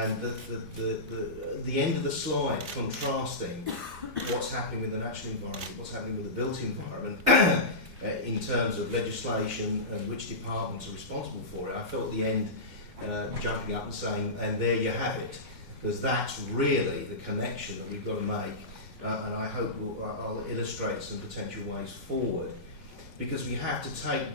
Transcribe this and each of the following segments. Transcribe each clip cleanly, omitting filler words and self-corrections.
And the end of the slide contrasting what's happening with the natural environment, what's happening with the built environment in terms of legislation and which departments are responsible for it. I felt at the end jumping up and saying, and there you have it, because that's really the connection that we've got to make, and I hope I'll illustrate some potential ways forward, because we have to take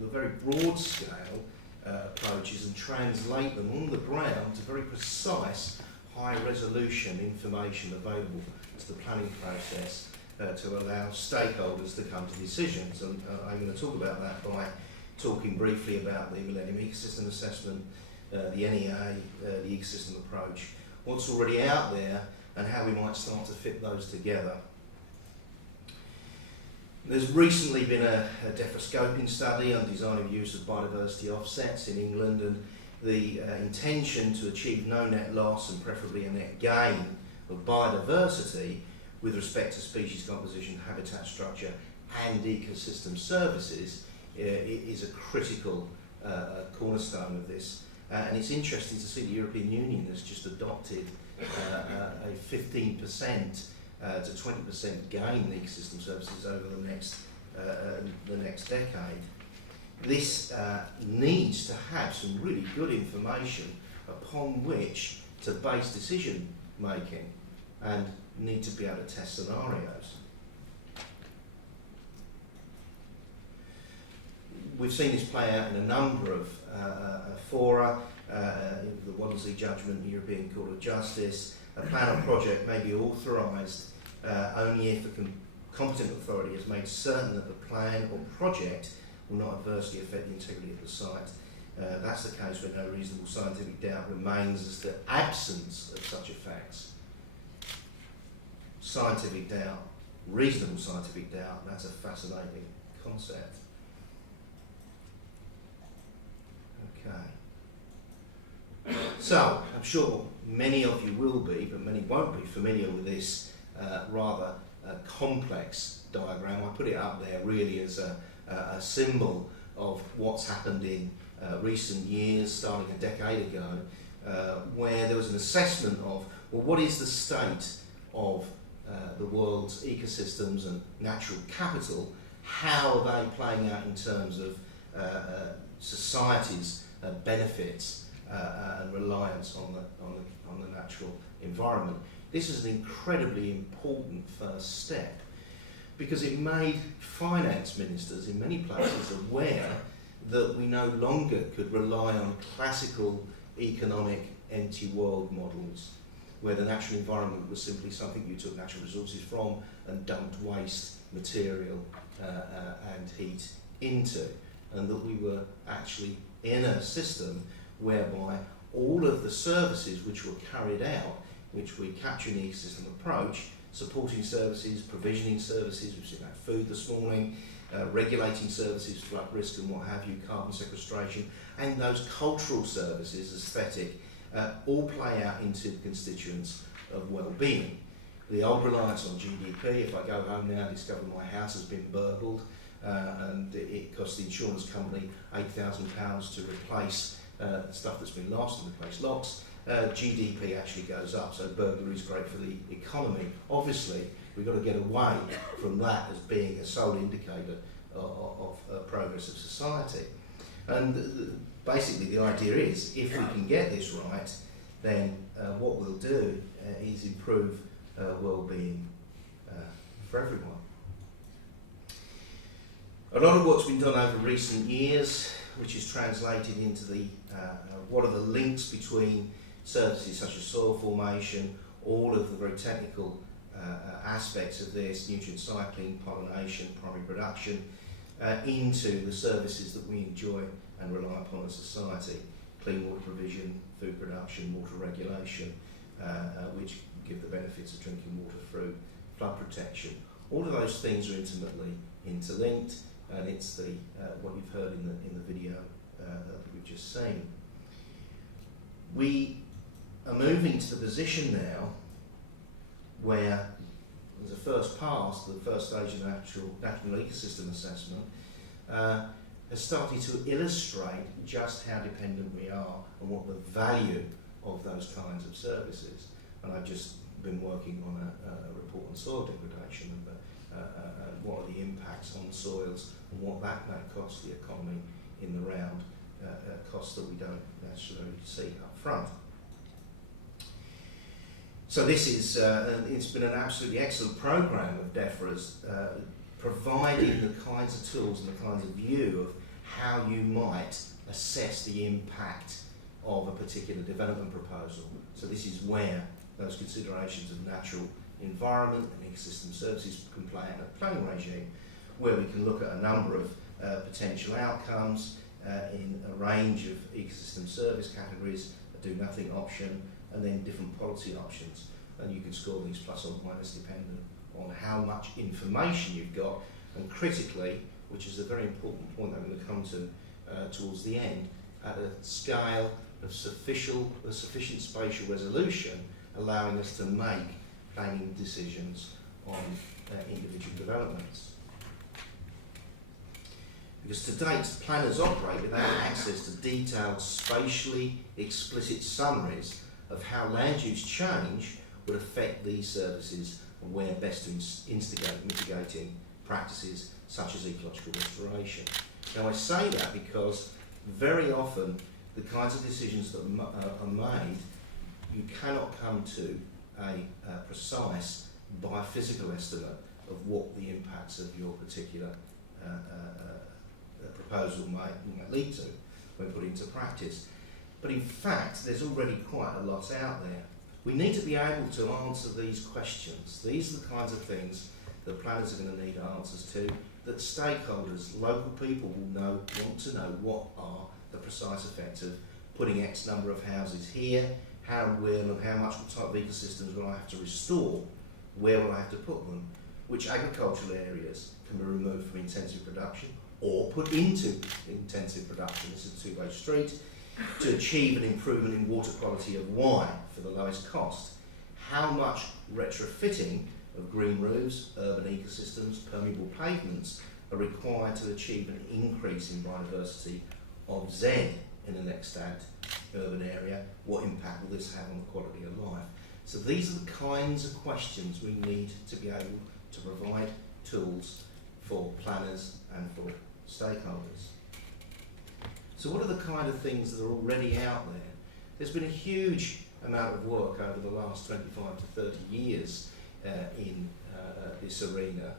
the very broad scale approaches and translate them on the ground to very precise, high resolution information available to the planning process to allow stakeholders to come to decisions. And I'm going to talk about that by talking briefly about the Millennium Ecosystem Assessment, the NEA, the ecosystem approach, what's already out there and how we might start to fit those together. There's recently been a dephoscoping study on design and use of biodiversity offsets in England, and the intention to achieve no net loss and preferably a net gain of biodiversity with respect to species composition, habitat structure and ecosystem services is a critical cornerstone of this. And it's interesting to see the European Union has just adopted a 15% to 20% gain in ecosystem services over the next decade. This needs to have some really good information upon which to base decision making and need to be able to test scenarios. We've seen this play out in a number of fora, the Wannsee Judgment, the European Court of Justice. A plan or project may be authorised only if the competent authority has made certain that the plan or project will not adversely affect the integrity of the site. That's the case where no reasonable scientific doubt remains as to the absence of such effects. Scientific doubt, reasonable scientific doubt, that's a fascinating concept. Okay. So, I'm sure many of you will be, but many won't be familiar with this rather complex diagram. I put it up there really as a symbol of what's happened in recent years, starting a decade ago, where there was an assessment of, well, what is the state of the world's ecosystems and natural capital? How are they playing out in terms of society's benefits and reliance on the natural environment? This is an incredibly important first step because it made finance ministers in many places aware that we no longer could rely on classical economic empty world models where the natural environment was simply something you took natural resources from and dumped waste material and heat into, and that we were actually in a system whereby all of the services which were carried out, which we capture in the ecosystem approach, supporting services, provisioning services, we've seen about food this morning, regulating services, flood risk and what have you, carbon sequestration, and those cultural services, aesthetic, all play out into the constituents of well-being. The old reliance on GDP, if I go home now and discover my house has been burgled and it costs the insurance company £8,000 to replace stuff that's been lost and replace locks, GDP actually goes up, so burglary is great for the economy. Obviously, we've got to get away from that as being a sole indicator of progress of society. And basically the idea is, if we can get this right, then what we'll do is improve well-being for everyone. A lot of what's been done over recent years, which is translated into the what are the links between services such as soil formation, all of the very technical aspects of this, nutrient cycling, pollination, primary production, into the services that we enjoy and rely upon as society: clean water provision, food production, water regulation, which give the benefits of drinking water through flood protection. All of those things are intimately interlinked, and it's the what you've heard in the video that we've just seen. We are moving to the position now where, as a first pass, the first stage of national ecosystem assessment has started to illustrate just how dependent we are and what the value of those kinds of services. And I've just been working on a report on soil degradation and what are the impacts on soils and what that may cost the economy in the round, costs that we don't necessarily see up front. So this is, it's been an absolutely excellent program of DEFRA's, providing the kinds of tools and the kinds of view of how you might assess the impact of a particular development proposal. So this is where those considerations of natural environment and ecosystem services can play in a planning regime, where we can look at a number of potential outcomes in a range of ecosystem service categories, a do nothing option, and then different policy options. And you can score these plus or minus dependent on how much information you've got, and critically, which is a very important point I'm going to come to towards the end, at a scale of sufficient spatial resolution, allowing us to make planning decisions on individual developments. Because to date, planners operate without access to detailed, spatially explicit summaries of how land use change would affect these services and where best to instigate mitigating practices such as ecological restoration. Now I say that because very often the kinds of decisions that are made, you cannot come to a precise biophysical estimate of what the impacts of your particular proposal might lead to when put into practice. But in fact, there's already quite a lot out there. We need to be able to answer these questions. These are the kinds of things that planners are going to need answers to, that stakeholders, local people will want to know what are the precise effects of putting X number of houses here, how much type of ecosystems will I have to restore, where will I have to put them, which agricultural areas can be removed from intensive production or put into intensive production. This is a two-way street to achieve an improvement in water quality of Y for the lowest cost. How much retrofitting of green roofs, urban ecosystems, permeable pavements are required to achieve an increase in biodiversity of Z in an extant urban area? What impact will this have on the quality of life? So these are the kinds of questions we need to be able to provide tools for planners and for stakeholders. So what are the kind of things that are already out there? There's been a huge amount of work over the last 25 to 30 years in this arena.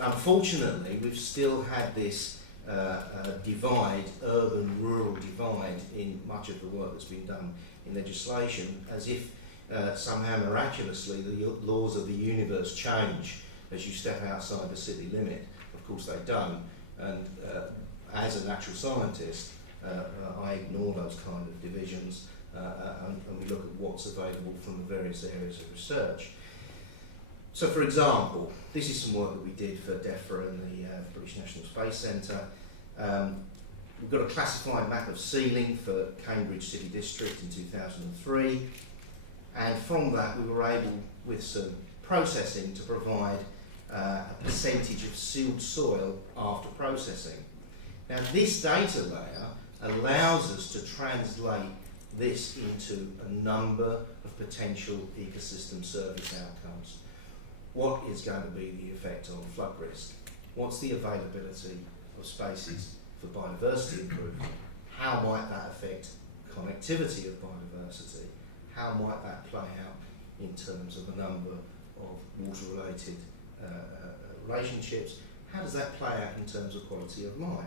Unfortunately, we've still had this divide, urban-rural divide, in much of the work that's been done in legislation, as if somehow miraculously the laws of the universe change as you step outside the city limit. Of course they don't, and as a natural scientist, I ignore those kind of divisions and we look at what's available from the various areas of research. So for example, this is some work that we did for DEFRA and the British National Space Centre. We've got a classified map of ceiling for Cambridge City District in 2003, and from that we were able, with some processing, to provide a percentage of sealed soil after processing. Now this data layer allows us to translate this into a number of potential ecosystem service outcomes. What is going to be the effect on flood risk? What's the availability of spaces for biodiversity improvement? How might that affect connectivity of biodiversity? How might that play out in terms of a number of water-related relationships? How does that play out in terms of quality of life?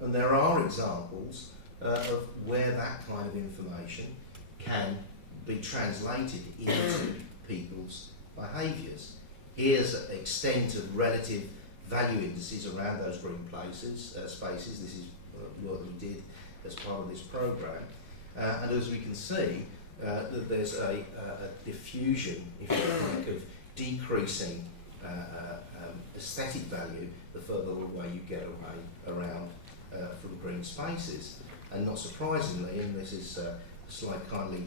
And there are examples of where that kind of information can be translated into people's behaviours. Here's an extent of relative value indices around those green spaces. This is what we did as part of this programme. And as we can see, that there's a diffusion, if you like, of decreasing aesthetic value the further away you get around from green spaces. And not surprisingly, and this is a slide kindly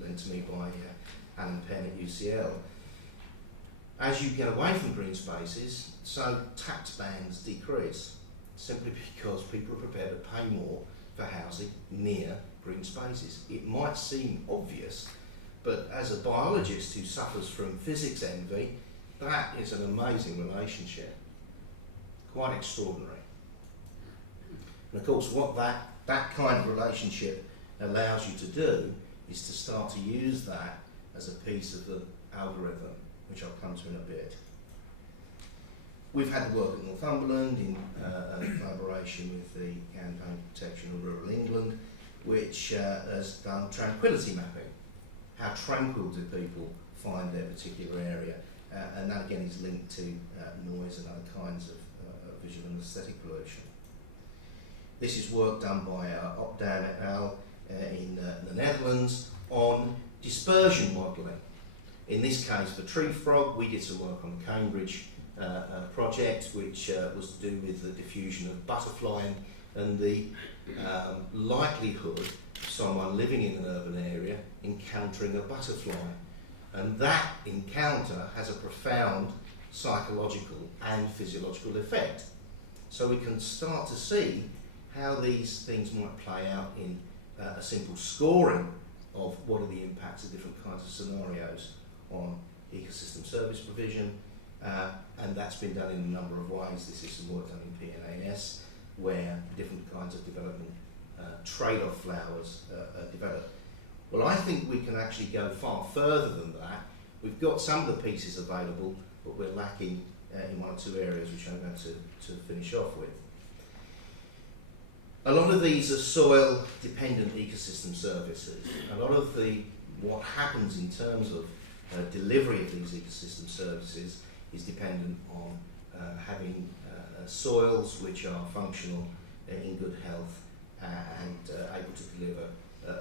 lent to me by Alan Penn at UCL, as you get away from green spaces, so tax bands decrease. simply because people are prepared to pay more for housing near green spaces. It might seem obvious, but as a biologist who suffers from physics envy, that is an amazing relationship. Quite extraordinary. And of course, what that kind of relationship allows you to do is to start to use that as a piece of the algorithm, which I'll come to in a bit. We've had work at Northumberland in collaboration with the Campaign for Protection of Rural England, which has done tranquility mapping. How tranquil do people find their particular area? And that again is linked to noise and other kinds of visual and aesthetic pollution. This is work done by Opdam et al. In the Netherlands on dispersion modelling. In this case, for tree frog, we did some work on the Cambridge project, which was to do with the diffusion of butterfly and the likelihood of someone living in an urban area encountering a butterfly. And that encounter has a profound psychological and physiological effect. So we can start to see how these things might play out in a simple scoring of what are the impacts of different kinds of scenarios on ecosystem service provision, and that's been done in a number of ways. This is some work done in PNAS, where different kinds of development trade-off flowers are developed. Well, I think we can actually go far further than that. We've got some of the pieces available, but we're lacking in one or two areas which I'm going to finish off with. A lot of these are soil-dependent ecosystem services. A lot of what happens in terms of delivery of these ecosystem services is dependent on having soils which are functional, in good health, and able to deliver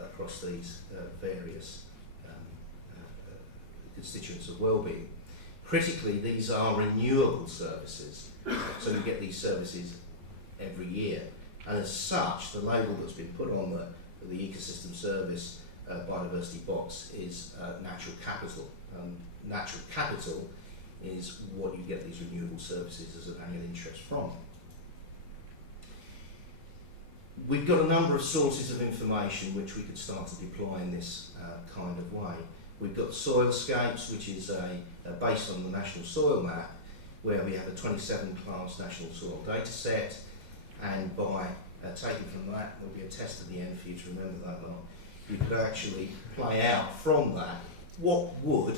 across these various constituents of well-being. Critically, these are renewable services, so you get these services every year. And as such, the label that's been put on the ecosystem service biodiversity box is natural capital. Natural capital is what you get these renewable services as an annual interest from. We've got a number of sources of information which we could start to deploy in this kind of way. We've got Soilscapes, which is based on the National Soil Map, where we have a 27-class national soil data set. And by taking from that, there'll be a test at the end for you to remember that lot. You could actually play out from that, what would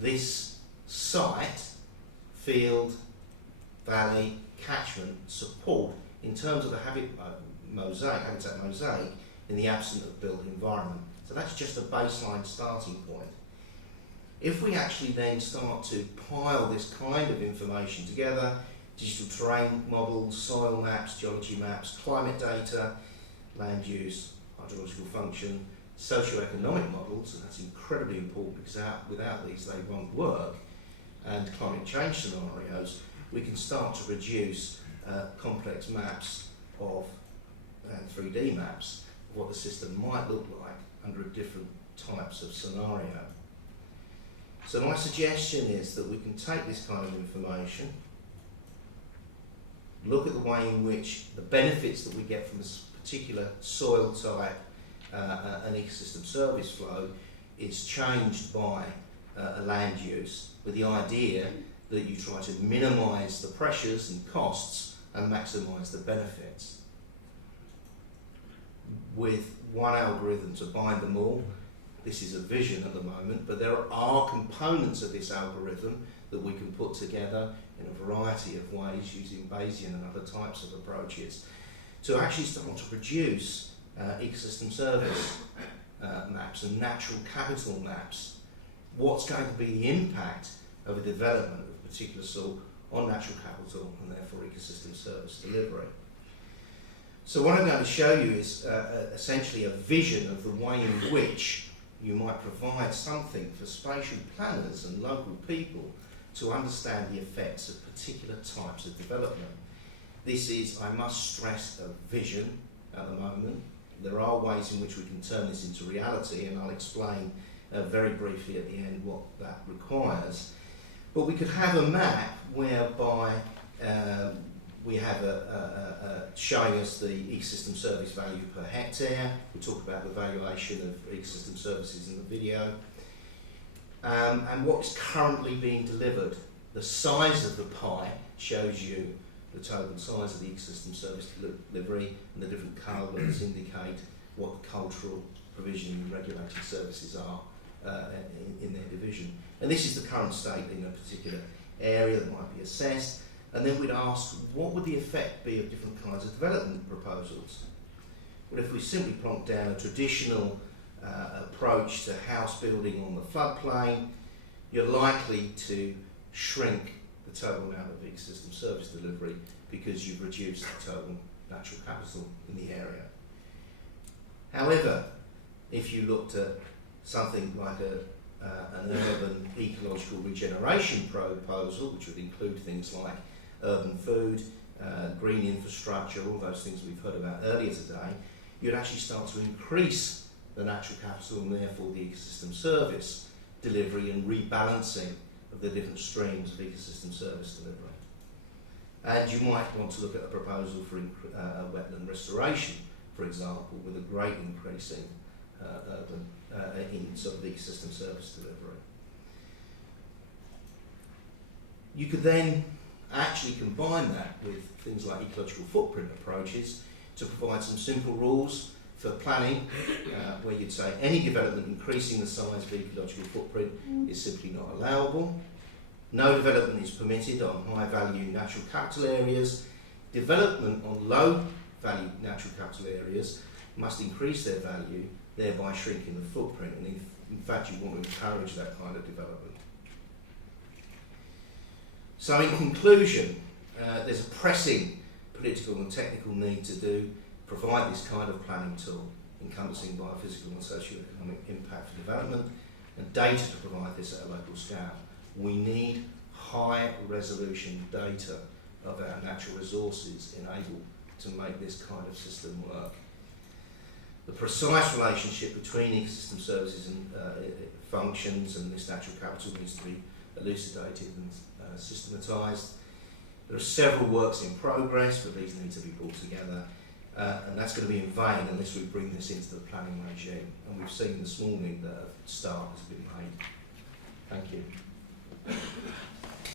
this site, field, valley, catchment support in terms of the habitat mosaic in the absence of built environment. So that's just a baseline starting point. If we actually then start to pile this kind of information together, digital terrain models, soil maps, geology maps, climate data, land use, hydrological function, socio-economic models, and that's incredibly important because without these they won't work, and climate change scenarios, we can start to produce complex maps of, and 3D maps of what the system might look like under different types of scenario. So my suggestion is that we can take this kind of information, look at the way in which the benefits that we get from this particular soil type and ecosystem service flow is changed by a land use, with the idea that you try to minimise the pressures and costs and maximise the benefits. With one algorithm to bind them all, this is a vision at the moment, but there are components of this algorithm that we can put together in a variety of ways using Bayesian and other types of approaches to actually start to produce ecosystem service maps and natural capital maps. What's going to be the impact of a development of a particular sort on natural capital and therefore ecosystem service delivery? So what I'm going to show you is essentially a vision of the way in which you might provide something for spatial planners and local people to understand the effects of particular types of development. This is, I must stress, a vision at the moment. There are ways in which we can turn this into reality, and I'll explain very briefly at the end what that requires. But we could have a map whereby we have showing us the ecosystem service value per hectare. We talk about the valuation of ecosystem services in the video. And what's currently being delivered. The size of the pie shows you the total size of the ecosystem service delivery, and the different colours indicate what the cultural provision and regulated services are in their division. And this is the current state in a particular area that might be assessed. And then we'd ask, what would the effect be of different kinds of development proposals? Well, if we simply plonk down a traditional approach to house building on the floodplain, you're likely to shrink the total amount of ecosystem service delivery because you've reduced the total natural capital in the area. However, if you looked at something like an urban ecological regeneration proposal, which would include things like urban food, green infrastructure, all those things we've heard about earlier today, you'd actually start to increase the natural capital and therefore the ecosystem service delivery and rebalancing of the different streams of ecosystem service delivery. And you might want to look at a proposal for wetland restoration, for example, with a great increase in urban in sort of ecosystem service delivery. You could then actually combine that with things like ecological footprint approaches to provide some simple rules for planning, where you'd say any development increasing the size of ecological footprint is simply not allowable. No development is permitted on high value natural capital areas. Development on low value natural capital areas must increase their value, thereby shrinking the footprint, and in fact you want to encourage that kind of development. So in conclusion, there's a pressing political and technical need to provide this kind of planning tool encompassing biophysical and socio-economic impact for development, and data to provide this at a local scale. We need high resolution data of our natural resources enabled to make this kind of system work. The precise relationship between ecosystem services and functions and this natural capital needs to be elucidated and systematised. There are several works in progress, but these need to be brought together, and that's going to be in vain unless we bring this into the planning regime. And we've seen this morning that a start has been made. Thank you.